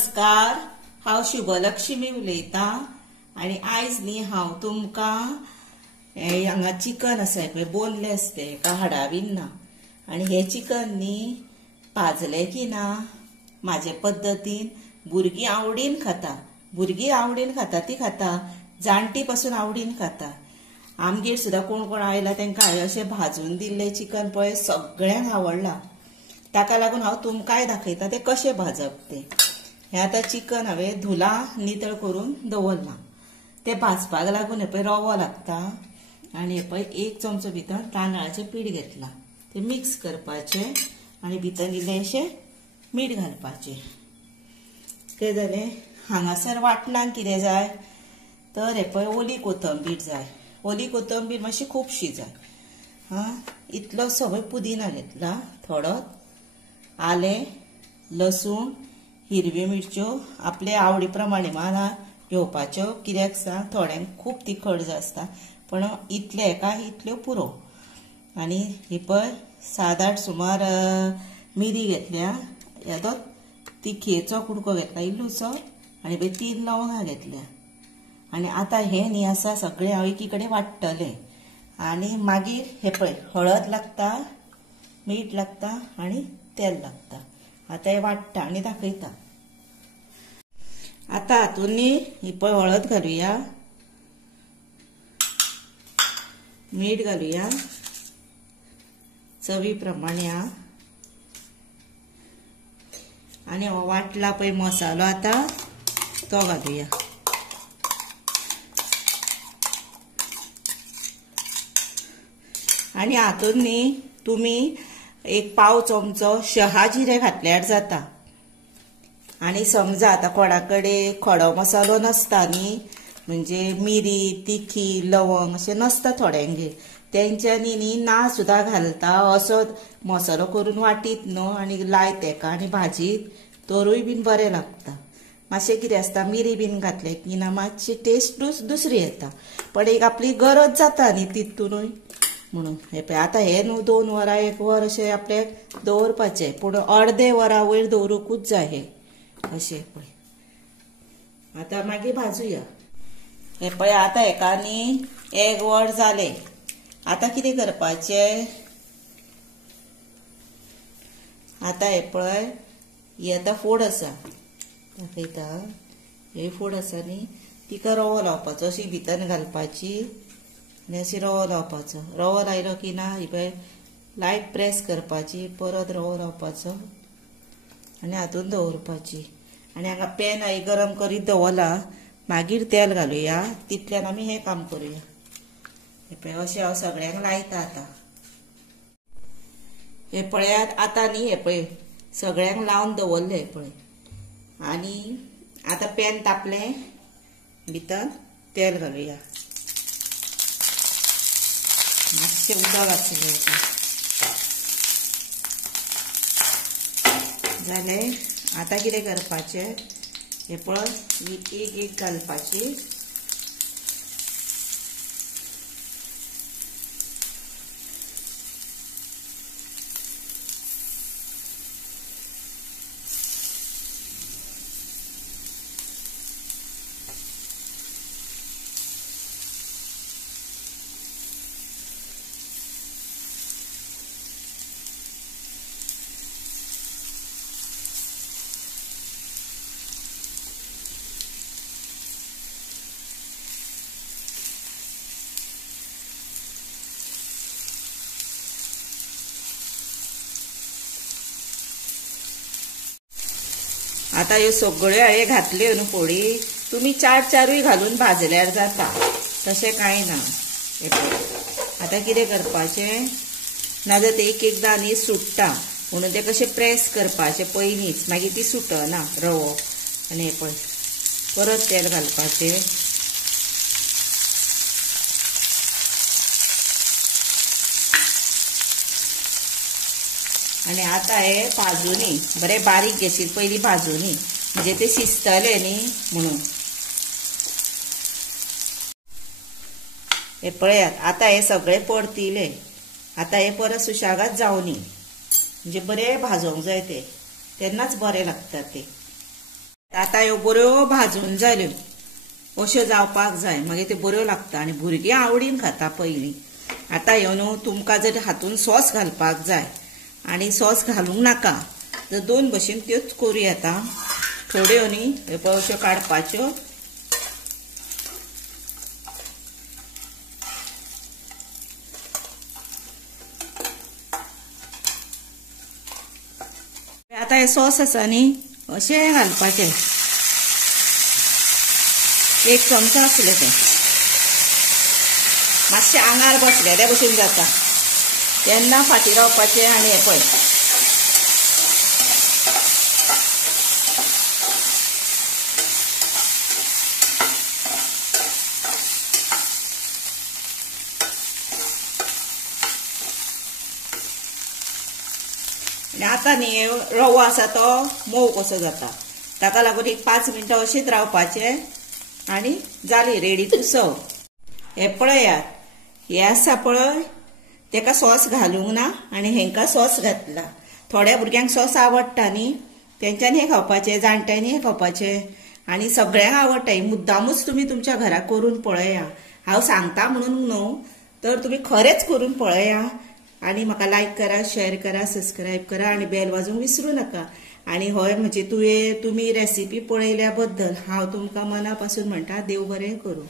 नमस्कार, हांव शुभलक्ष्मी उलयतां आनी आयज न्ही हांव तुमकां हांगा चिकन आसा पळय बोनलेस ते एका हाडा बीन ना आनी हे चिकन न्ही भाजले की ना म्हाजे पद्दतीन भुरगीं आवडीन खाता ती खाता जाणटी पासून आवडीन खाता। आमगेर सुद्दां कोण कोण आयला तांकां हांवें अशें भाजून दिल्लें चिकन पळय सगळ्यांक आवडलां। ताका लागून हांव तुमकांय दाखयता ते कशें भाजप ते। हे आतां चिकन हांवें धुलां नितळ करून दवरलां। ते भाजपाक लागून हे पळय रवो लागता आनी हे पळय 1 चमचो भितर तांदळाचें पीठ घेतलां। ते मिक्स करपाचें आनी भितर इल्लेशें मीठ घालपाचें। तें जालें। हांगासर वाटणाक कितें जाय तर हे पळय ओली कोथंबीर जाय। ओली कोथंबीर मातशी खुबशी जाय। इतलो सगळो पुदिना घेतला, थोडो आलें, लसूण, हिरवी मिरच्यो आपले आवडी प्रमाणे माना घेवपाच्यो। कित्याक सांग थोड्यांक खूब तिखट जाय आसता पण इतले एका इतल्यो पुरो। आनी ही पळय 7-8 सुमार मिरी घेतल्या, येदो तिखेचो कुडको घेतला इल्लूसो आनी पळय 3 लवंगां घेतल्या। आनी आतां हे न्ही आसा सगळें हांव एकी कडेन वाट्टलें आनी मागीर हे पळय हळद लागता, मीठ लागता आनी तेल लागता। आतां हे वाट्टा आनी दाखयता। आतां हातून न्ही ही पळय हळद घालुया, मीठ घालुया चवी प्रमाणे आनी हो वाटला पळय मसालो आतां तो घालुया। आनी हातून न्ही तुमी 1 पाव चमचो शहा जिरे घातल्यार जाता। आनी समजा आतां कोणाकडे खडो मसालो नसता न्ही, म्हणजे मिरी, तिखी, लवंग अशें नसता थोड्यांगेर, तेंच्यांनी न्ही ना सुद्दां घालता असो मसालो करून वाटीत न्हू आनी लायत एका आनी भाजीत तरूय बीन बरें लागता। मातशें कितें आसता मिरी बीन घातले की ना मातशी टेस्ट दुसरी येता, पण एक आपली गरज जाता न्ही तितूनय म्हणून। हे पळय आतां हे न्हू 2 वरां 1 वर अशें आपल्याक दवरपाचें, पूण अर्दे वरा वयर दवरूंकूच जाय हे अशें पळय। आतां मागीर भाजूया। हे पळय आतां हेका न्ही 1 वर जालें। आतां कितें करपाचें, आतां हे पळय ही आतां फोड आसा दाखयता, ही फोड आसा न्ही तिका रवो लावपाचो, अशी भितर घालपाची आनी अशी रवो लावपाचो। रवो लायलो की ना ही पळय लायट प्रेस करपाची, परत रवो लावपाचो आनी हातून दवरपाची। आनी हांगा पॅन हांवें गरम करीत दवरला, मागीर तेल घालुया, तितल्यान आमी हें काम करुया। हे पळय अशें हांव सगळ्यांक लायता आतां। हे पळयात आतां न्ही हे पळय सगळ्यांक लावन दवरलें हे पळय। आनी आतां पॅन तापलें, भितर तेल घालुया, मातशें उदक घातलें जालें। आतां कितें करपाचें, हे पळय एक घालपाची आतां ह्यो सगळ्यो हांवें घातल्यो न्हू फोडी, तुमी 4-4य घालून भाजल्यार जाता, तशें कांय ना। हे पळय आतां कितें करपाचें, नाजाल्यार ते एकदां न्ही सुट्टा म्हणून ते कशें प्रेस करपाचें पयलींच, मागीर ती सुटना रवो। आनी हे पळय परत तेल घालपाचें आनी आतां हे भाजूनी बरें बारीक गॅसीर पयलीं भाजूनी, म्हणजे ते शिजतले न्ही म्हणून। हे पळयात आतां हे सगळें परतिले, आतां हे परत सुशागाद जावनी, म्हणजे बरें भाजोंक जाय ते, तेन्नाच बरें लागता ते। आतां ह्यो बऱ्यो भाजून जाल्यो अश्यो जावपाक जाय, मागीर त्यो बऱ्यो लागता आनी भुरगीं आवडीन खाता पयलीं. आतां ह्यो न्हू तुमकां जर हातून सॉस घालपाक जाय आनी सॉस घालूंक नाका तर दोन भशेन त्योच करूं येता. थोड्यो न्ही ह्यो अश्यो काडपाच्यो आतां हे सॉस आसा न्ही अशें घालपाचें, एक चमचो आसलें तें मातशें आंगार बसलेल्या भशेन जाता तेन्ना फाटीं रावपाचें. आनी हें पळय आतां न्ही रवो आसा तो मोव कसो जाता, ताका लागून एक 5 मिनटां अशीच रावपाचें आनी जाली रेडी टू सर्व. हे पळयात, हे आसा पळय तेका सॉस घालूंक ना आनी हेंका सॉस घातला. थोड्या भुरग्यांक सॉस आवडटा न्ही तेंच्यांनी हें खावपाचें, जाणट्यांनी हें खावपाचें आनी सगळ्यांक आवडटा. ही मुद्दामूच तुमी तुमच्या घरा करून पळया. हांव सांगता म्हणून न्हू तर तुमी खरेंच करून पळया. आनी म्हाका लायक करा, शेअर करा, सबस्क्रायब करा आनी बेल वाजोवंक विसरूं नाका. आनी हय म्हणजे तुमी रेसिपी पळयल्या बद्दल हांव तुमकां मना पासून म्हणटा देव बरें करूं.